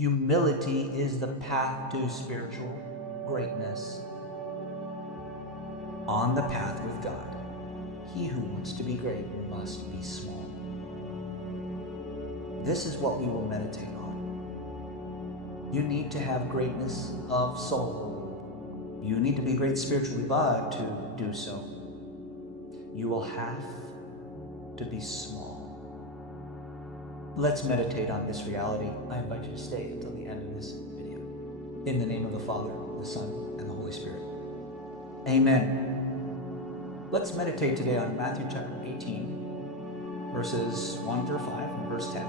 Humility is the path to spiritual greatness. On the path with God, he who wants to be great must be small. This is what we will meditate on. You need to have greatness of soul. You need to be great spiritually, but to do so, you will have to be small. Let's meditate on this reality. I invite you to stay until the end of this video. In the name of the Father, the Son, and the Holy Spirit. Amen. Let's meditate today on Matthew chapter 18, verses 1 through 5 and verse 10.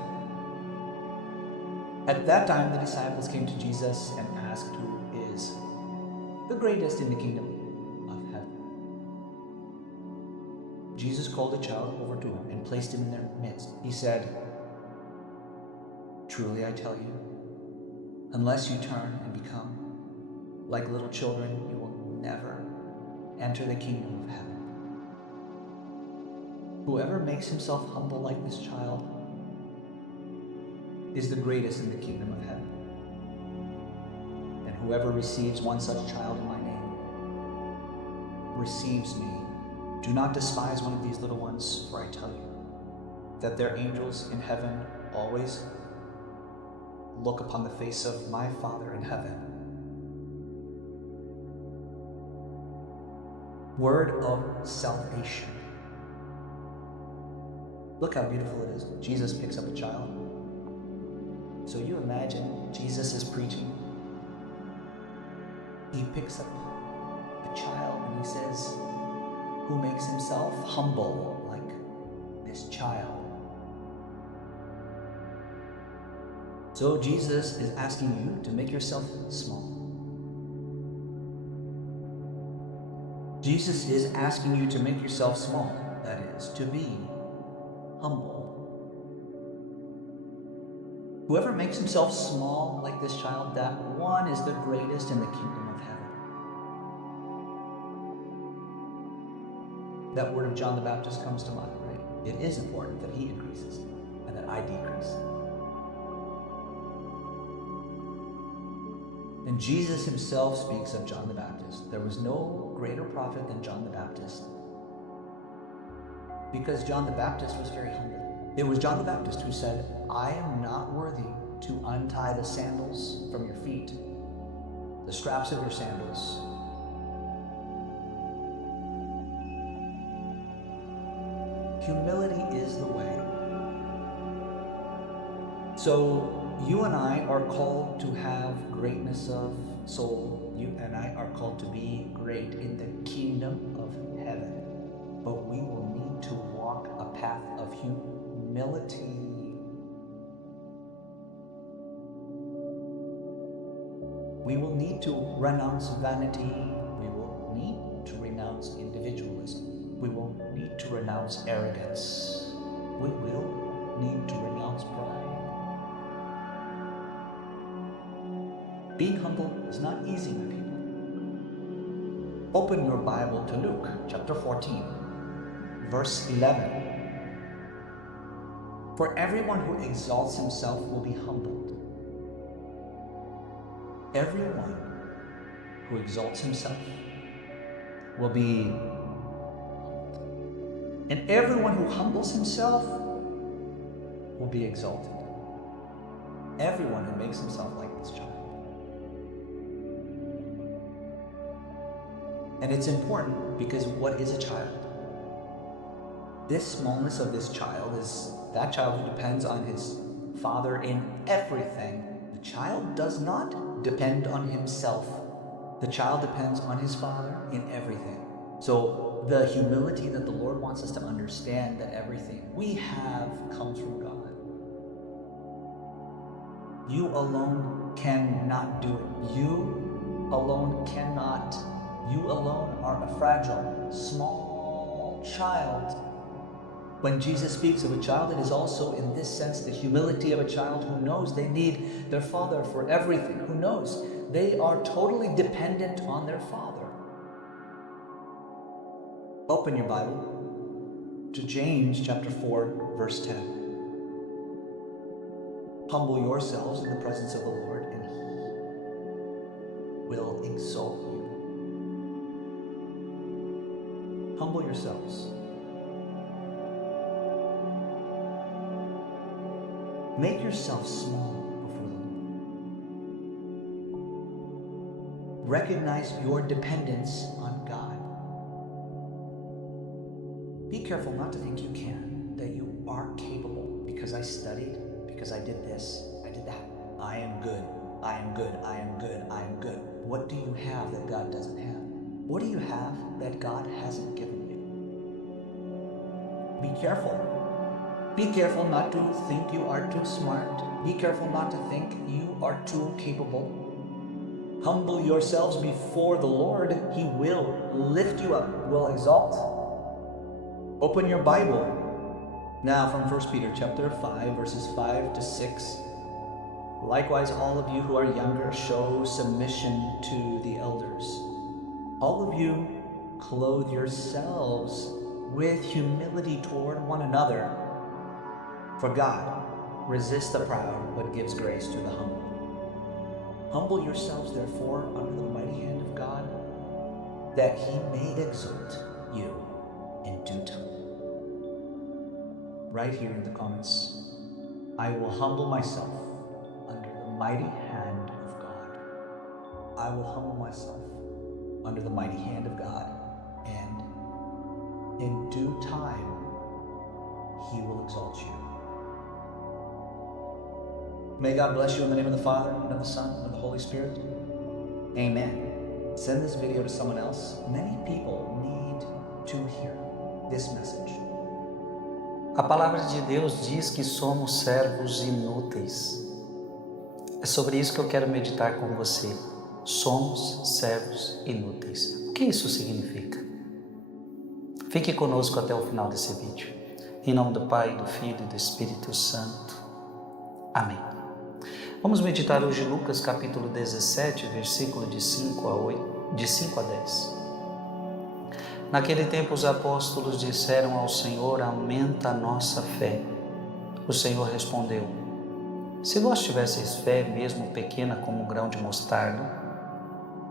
At that time, the disciples came to Jesus and asked, "Who is the greatest in the kingdom of heaven?" Jesus called a child over to him and placed him in their midst. He said, "Truly I tell you, unless you turn and become like little children, you will never enter the kingdom of heaven. Whoever makes himself humble like this child is the greatest in the kingdom of heaven. And whoever receives one such child in my name receives me. Do not despise one of these little ones, for I tell you that their angels in heaven always look upon the face of my Father in heaven." Word of salvation. Look how beautiful it is. Jesus picks up a child. So you imagine Jesus is preaching. He picks up a child and he says, "Who makes himself humble like this child?" So Jesus is asking you to make yourself small. Jesus is asking you to make yourself small, that is, to be humble. Whoever makes himself small like this child, that one is the greatest in the kingdom of heaven. That word of John the Baptist comes to mind, right? It is important that he increases and that I decrease. And Jesus himself speaks of John the Baptist. There was no greater prophet than John the Baptist, because John the Baptist was very humble. It was John the Baptist who said, "I am not worthy to untie the sandals from your feet, the straps of your sandals." Humility is the way. So you and I are called to have greatness of soul. You and I are called to be great in the kingdom of heaven. But we will need to walk a path of humility. We will need to renounce vanity. We will need to renounce individualism. We will need to renounce arrogance. We will need to renounce pride. Being humble is not easy, my people. Open your Bible to Luke chapter 14, verse 11. "For everyone who exalts himself will be humbled. Everyone who exalts himself will be humbled. And everyone who humbles himself will be exalted." Everyone who makes himself like this child. And it's important because what is a child? This smallness of this child is that child who depends on his father in everything. The child does not depend on himself. The child depends on his father in everything. So the humility that the Lord wants us to understand, that everything we have comes from God. You alone cannot do it. You alone cannot. You alone are a fragile, small child. When Jesus speaks of a child, it is also in this sense the humility of a child who knows they need their father for everything, who knows they are totally dependent on their father. Open your Bible to James chapter 4, verse 10. Humble yourselves in the presence of the Lord, and He will exalt you. Humble yourselves. Make yourself small before the Lord. Recognize your dependence on God. Be careful not to think you can, that you are capable. Because I studied, because I did this, I did that. I am good, I am good, I am good, I am good. What do you have that God doesn't have? What do you have that God hasn't given you? Be careful. Be careful not to think you are too smart. Be careful not to think you are too capable. Humble yourselves before the Lord. He will lift you up, will exalt. Open your Bible now from 1 Peter chapter 5, verses 5 to 6. Likewise, all of you who are younger, show submission to the elders. All of you, clothe yourselves with humility toward one another. For God resists the proud, but gives grace to the humble. Humble yourselves, therefore, under the mighty hand of God, that He may exalt you in due time. Right here in the comments, I will humble myself under the mighty hand of God. I will humble myself under the mighty hand of God, and in due time, He will exalt you. May God bless you in the name of the Father, and of the Son, and of the Holy Spirit. Amen. Send this video to someone else. Many people need to hear this message. A palavra de Deus diz que somos servos inúteis. É sobre isso que eu quero meditar com você. Somos servos inúteis. O que isso significa? Fique conosco até o final desse vídeo. Em nome do Pai, do Filho e do Espírito Santo. Amém. Vamos meditar hoje Lucas capítulo 17, versículo de 5 a 10. Naquele tempo os apóstolos disseram ao Senhor: aumenta a nossa fé. O Senhor respondeu: se vós tivesseis fé, mesmo pequena como um grão de mostarda,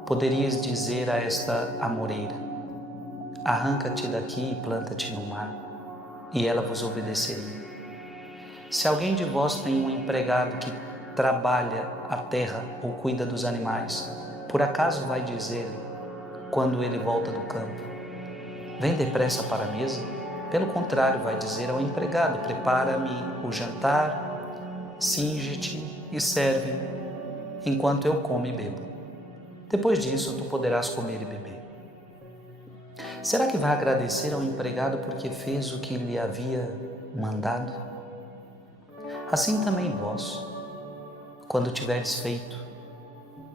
poderias dizer a esta amoreira: arranca-te daqui e planta-te no mar, e ela vos obedeceria. Se alguém de vós tem um empregado que trabalha a terra ou cuida dos animais, por acaso vai dizer-lhe, quando ele volta do campo: vem depressa para a mesa? Pelo contrário, vai dizer ao empregado: prepara-me o jantar, cinge-te e serve-me, enquanto eu como e bebo. Depois disso, tu poderás comer e beber. Será que vai agradecer ao empregado porque fez o que lhe havia mandado? Assim também vós, quando tiverdes feito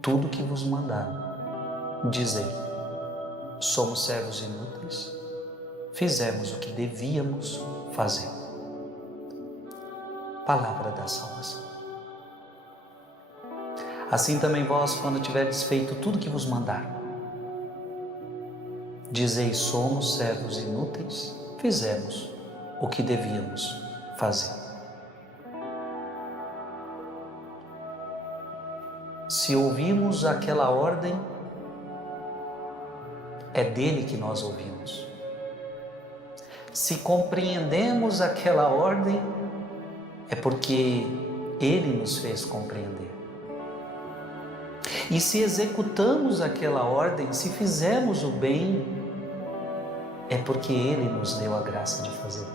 tudo o que vos mandaram, dizei: somos servos inúteis, fizemos o que devíamos fazer. Palavra da salvação. Assim também vós, quando tiverdes feito tudo o que vos mandaram, dizei: somos servos inúteis, fizemos o que devíamos fazer. Se ouvimos aquela ordem, é dele que nós ouvimos. Se compreendemos aquela ordem, é porque ele nos fez compreender. E se executamos aquela ordem, se fizermos o bem, é porque ele nos deu a graça de fazer.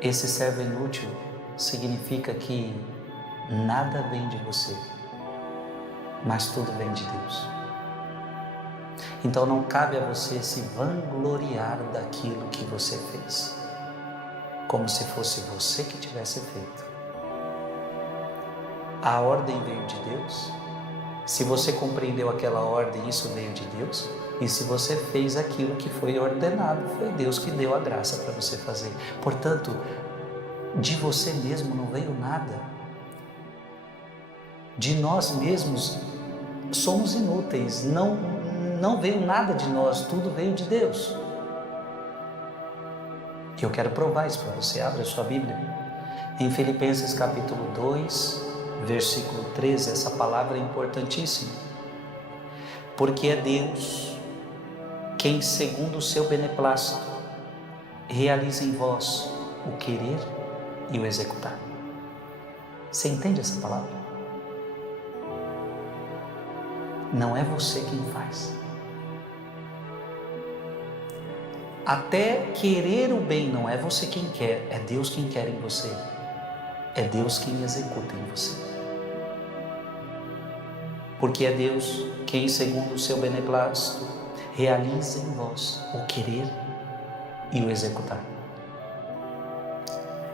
Esse servo inútil significa que nada vem de você, mas tudo vem de Deus. Então não cabe a você se vangloriar daquilo que você fez, como se fosse você que tivesse feito. A ordem veio de Deus. Se você compreendeu aquela ordem, isso veio de Deus. E se você fez aquilo que foi ordenado, foi Deus que deu a graça para você fazer. Portanto, de você mesmo não veio nada. De nós mesmos somos inúteis, não veio nada de nós, tudo veio de Deus. eu quero provar isso para você. Abra a sua Bíblia. Em Filipenses capítulo 2, versículo 13, essa palavra é importantíssima. Porque é Deus quem, segundo o seu beneplácito, realiza em vós o querer e o executar. Você entende essa palavra? Não é você quem faz. Até querer o bem não é você quem quer, é Deus quem quer em você. É Deus quem executa em você. Porque é Deus quem, segundo o seu beneplácito, realiza em vós o querer e o executar.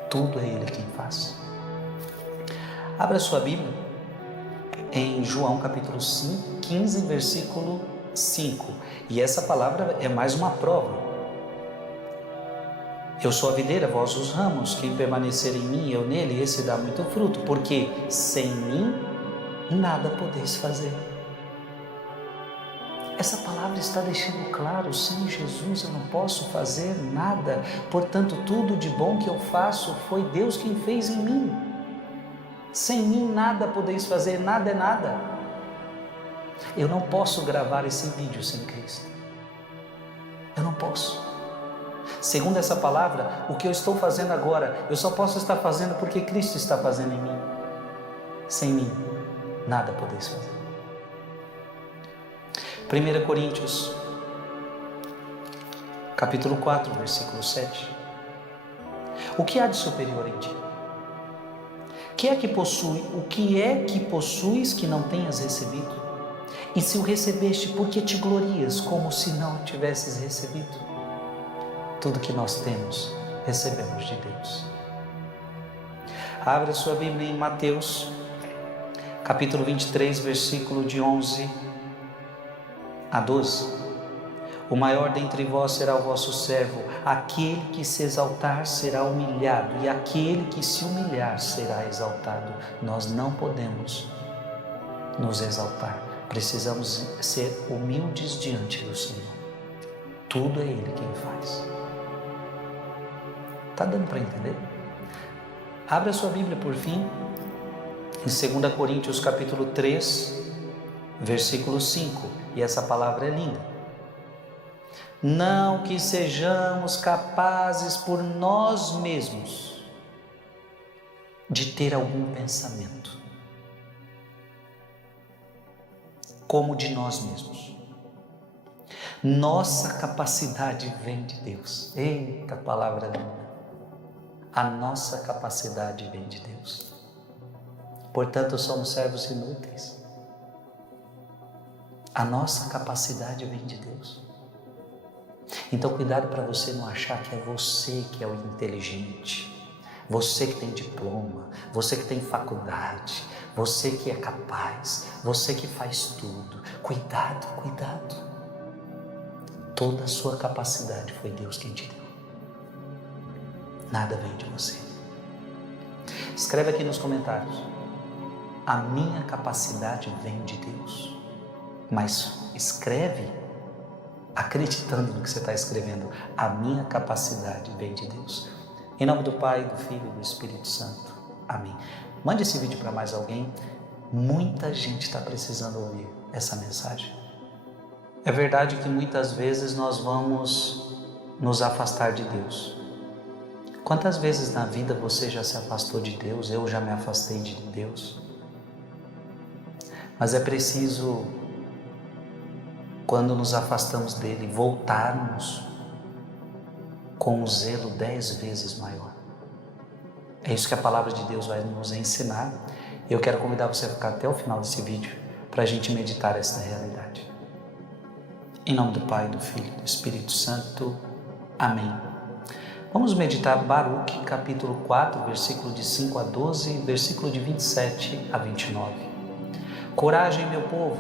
Tudo é Ele quem faz. Abra sua Bíblia em João capítulo 15, versículo 5. E essa palavra é mais uma prova. Eu sou a videira, vós os ramos, quem permanecer em mim, eu nele, esse dá muito fruto, porque sem mim nada podeis fazer. Essa palavra está deixando claro, sem Jesus eu não posso fazer nada, portanto tudo de bom que eu faço foi Deus quem fez em mim. Sem mim nada podeis fazer, nada é nada. Eu não posso gravar esse vídeo sem Cristo. Eu não posso. Segundo essa palavra, o que eu estou fazendo agora, eu só posso estar fazendo porque Cristo está fazendo em mim. Sem mim, nada podeis fazer. 1 Coríntios, capítulo 4, versículo 7. O que há de superior em ti? O que é que possuis que não tenhas recebido? E se o recebeste, por que te glorias como se não o tivesses recebido? Tudo que nós temos, recebemos de Deus. Abra sua Bíblia em Mateus, capítulo 23, versículo de 11 a 12. O maior dentre vós será o vosso servo, aquele que se exaltar será humilhado, e aquele que se humilhar será exaltado. Nós não podemos nos exaltar, precisamos ser humildes diante do Senhor. Tudo é Ele quem faz. Está dando para entender? Abra sua Bíblia por fim, em 2 Coríntios capítulo 3, versículo 5, e essa palavra é linda. Não que sejamos capazes por nós mesmos de ter algum pensamento como de nós mesmos. Nossa capacidade vem de Deus. Eita, palavra linda. A nossa capacidade vem de Deus. Portanto, somos servos inúteis. A nossa capacidade vem de Deus. Então, cuidado para você não achar que é você que é o inteligente, você que tem diploma, você que tem faculdade, você que é capaz, você que faz tudo. Cuidado, cuidado. Toda a sua capacidade foi Deus quem te deu. Nada vem de você. Escreve aqui nos comentários: a minha capacidade vem de Deus. Mas escreve acreditando no que você está escrevendo. A minha capacidade vem de Deus. Em nome do Pai, do Filho e do Espírito Santo. Amém. Mande esse vídeo para mais alguém. Muita gente está precisando ouvir essa mensagem. É verdade que muitas vezes nós vamos nos afastar de Deus. Quantas vezes na vida você já se afastou de Deus? Eu já me afastei de Deus. Mas é preciso, quando nos afastamos dele, voltarmos com um zelo 10 vezes maior. É isso que a palavra de Deus vai nos ensinar. Eu quero convidar você a ficar até o final desse vídeo para a gente meditar esta realidade. Em nome do Pai, do Filho e do Espírito Santo. Amém. Vamos meditar Baruque, capítulo 4, versículo de 5 a 12, versículo de 27 a 29. Coragem, meu povo,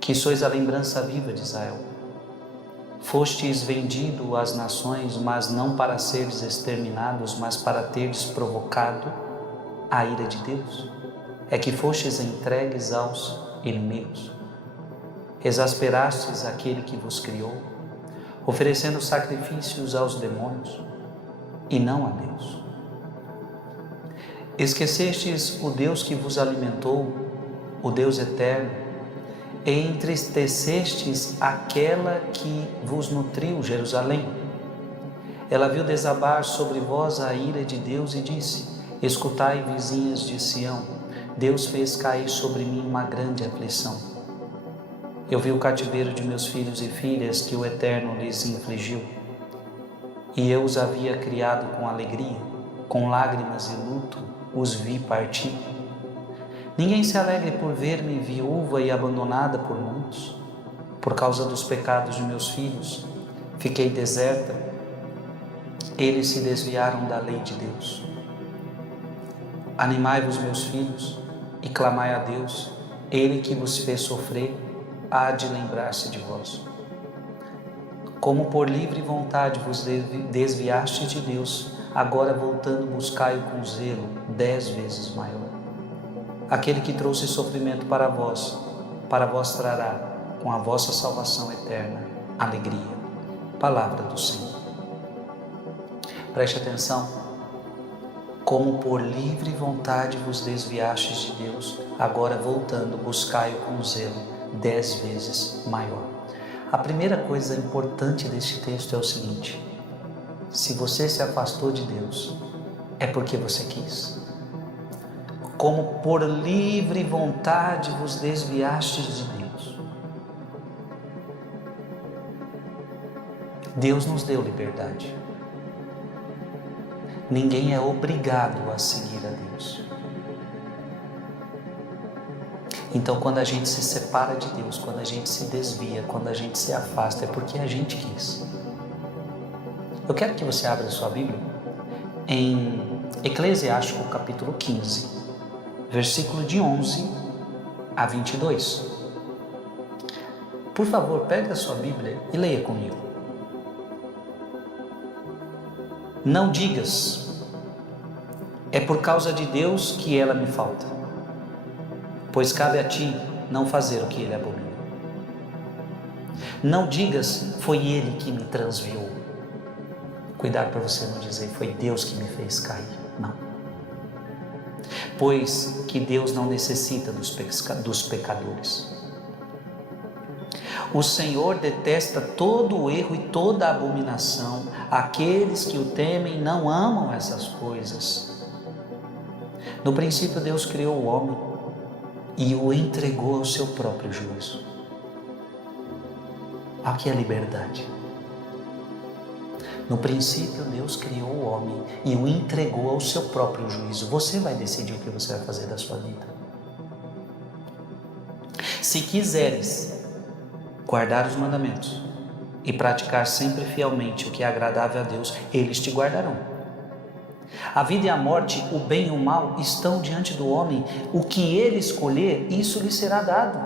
que sois a lembrança viva de Israel. Fostes vendido às nações, mas não para seres exterminados, mas para teres provocado a ira de Deus. É que fostes entregues aos inimigos. Exasperastes aquele que vos criou. oferecendo sacrifícios aos demônios e não a Deus. Esquecestes o Deus que vos alimentou, o Deus eterno, e entristecestes aquela que vos nutriu, Jerusalém. Ela viu desabar sobre vós a ira de Deus e disse: escutai, vizinhas de Sião, Deus fez cair sobre mim uma grande aflição. Eu vi o cativeiro de meus filhos e filhas que o Eterno lhes infligiu, e eu os havia criado com alegria, com lágrimas e luto os vi partir. Ninguém se alegre por ver-me viúva e abandonada por muitos. Por causa dos pecados de meus filhos, fiquei deserta. Eles se desviaram da lei de Deus. Animai-vos, meus filhos, e clamai a Deus. Ele que vos fez sofrer, há de lembrar-se de vós. Como por livre vontade vos desviastes de Deus, agora voltando buscai-o com zelo 10 vezes maior. Aquele que trouxe sofrimento para vós trará, com a vossa salvação eterna, alegria. Palavra do Senhor. Preste atenção. Como por livre vontade vos desviastes de Deus, agora voltando buscai-o com zelo 10 vezes maior. A primeira coisa importante deste texto é o seguinte: se você se afastou de Deus, é porque você quis. Como por livre vontade vos desviastes de Deus. Deus nos deu liberdade. Ninguém é obrigado a seguir a Deus. Então, quando a gente se separa de Deus, quando a gente se desvia, quando a gente se afasta, é porque a gente quis. Eu quero que você abra a sua Bíblia em Eclesiástico capítulo 15, versículo de 11 a 22. Por favor, pegue a sua Bíblia e leia comigo. Não digas, é por causa de Deus que ela me falta, pois cabe a ti não fazer o que ele abomina. Não digas, foi ele que me transviou. Cuidado para você não dizer, foi Deus que me fez cair. Não. Pois que Deus não necessita dos pecadores. O Senhor detesta todo o erro e toda a abominação. Aqueles que o temem não amam essas coisas. No princípio, Deus criou o homem e o entregou ao seu próprio juízo. Aqui é a liberdade. No princípio, Deus criou o homem e o entregou ao seu próprio juízo. Você vai decidir o que você vai fazer da sua vida. Se quiseres guardar os mandamentos e praticar sempre fielmente o que é agradável a Deus, eles te guardarão. A vida e a morte, o bem e o mal estão diante do homem. O que ele escolher, isso lhe será dado.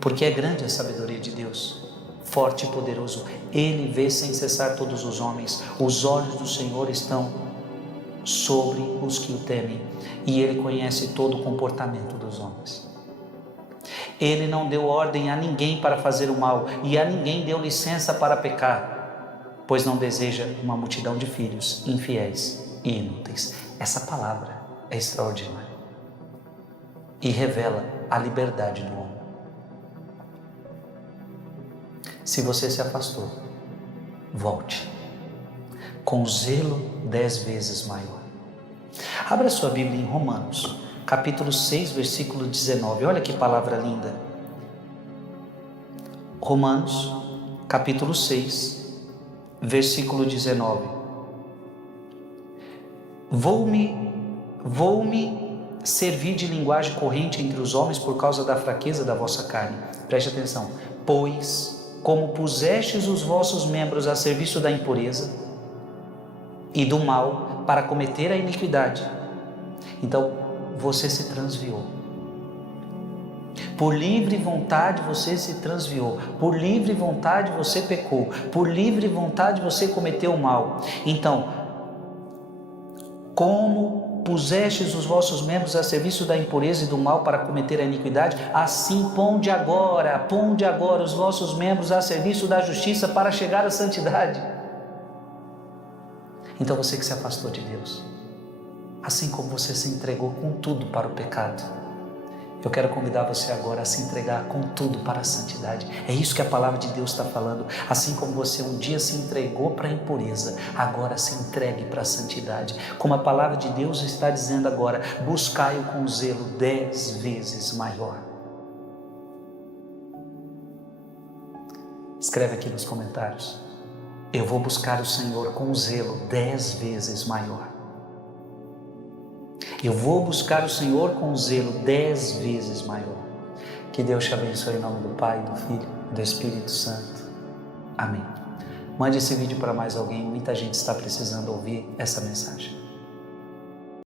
Porque é grande a sabedoria de Deus, forte e poderoso. Ele vê sem cessar todos os homens. Os olhos do Senhor estão sobre os que o temem, e ele conhece todo o comportamento dos homens. Ele não deu ordem a ninguém para fazer o mal, e a ninguém deu licença para pecar, pois não deseja uma multidão de filhos infiéis e inúteis. Essa palavra é extraordinária e revela a liberdade do homem. Se você se afastou, volte, com zelo 10 vezes maior. Abra sua Bíblia em Romanos, capítulo 6, versículo 19. Olha que palavra linda. Romanos, capítulo 6, versículo 19. Vou-me servir de linguagem corrente entre os homens por causa da fraqueza da vossa carne. Preste atenção. Pois, como pusestes os vossos membros a serviço da impureza e do mal para cometer a iniquidade, então você se transviou. Por livre vontade você se transviou. Por livre vontade você pecou. Por livre vontade você cometeu o mal. Então, Como pusestes os vossos membros a serviço da impureza e do mal para cometer a iniquidade, assim ponde agora os vossos membros a serviço da justiça para chegar à santidade. Então você que se afastou de Deus, assim como você se entregou com tudo para o pecado, eu quero convidar você agora a se entregar com tudo para a santidade. É isso que a palavra de Deus está falando. Assim como você um dia se entregou para a impureza, agora se entregue para a santidade. Como a palavra de Deus está dizendo agora, buscai-o com zelo 10 vezes maior. Escreve aqui nos comentários: eu vou buscar o Senhor com zelo 10 vezes maior. Eu vou buscar o Senhor com zelo 10 vezes maior. Que Deus te abençoe em nome do Pai, do Filho e do Espírito Santo. Amém. Mande esse vídeo para mais alguém. Muita gente está precisando ouvir essa mensagem.